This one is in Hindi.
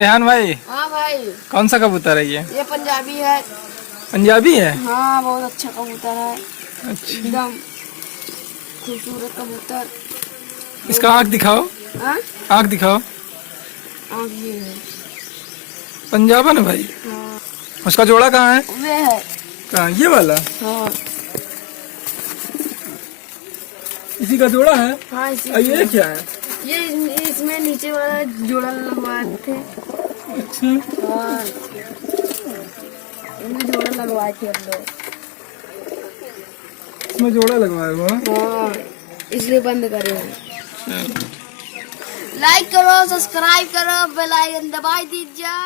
रेहान भाई, हाँ भाई, कौन सा कबूतर है ये? पंजाबी है। पंजाबी है। हाँ, बहुत अच्छा कबूतर है, अच्छा, एकदम खूबसूरत कबूतर। इसका आँख दिखाओ, हाँ, आँख दिखाओ। आँख ये है। पंजाबन है भाई। हाँ, उसका जोड़ा कहाँ है? वे है। कहाँ, ये वाला? हाँ इसी का जोड़ा है। हाँ, इसी ये क्या है? ये इसमें नीचे वाला जोड़ा लगवाए थे। अच्छा, हाँ, इनमें जोड़ा लगवाए थे हम लोग। इसमें जोड़ा लगवाया हुआ। हाँ, इसलिए बंद करे हैं। अच्छा। लाइक करो, सब्सक्राइब करो, बेल आइकन दबाई दीजिए।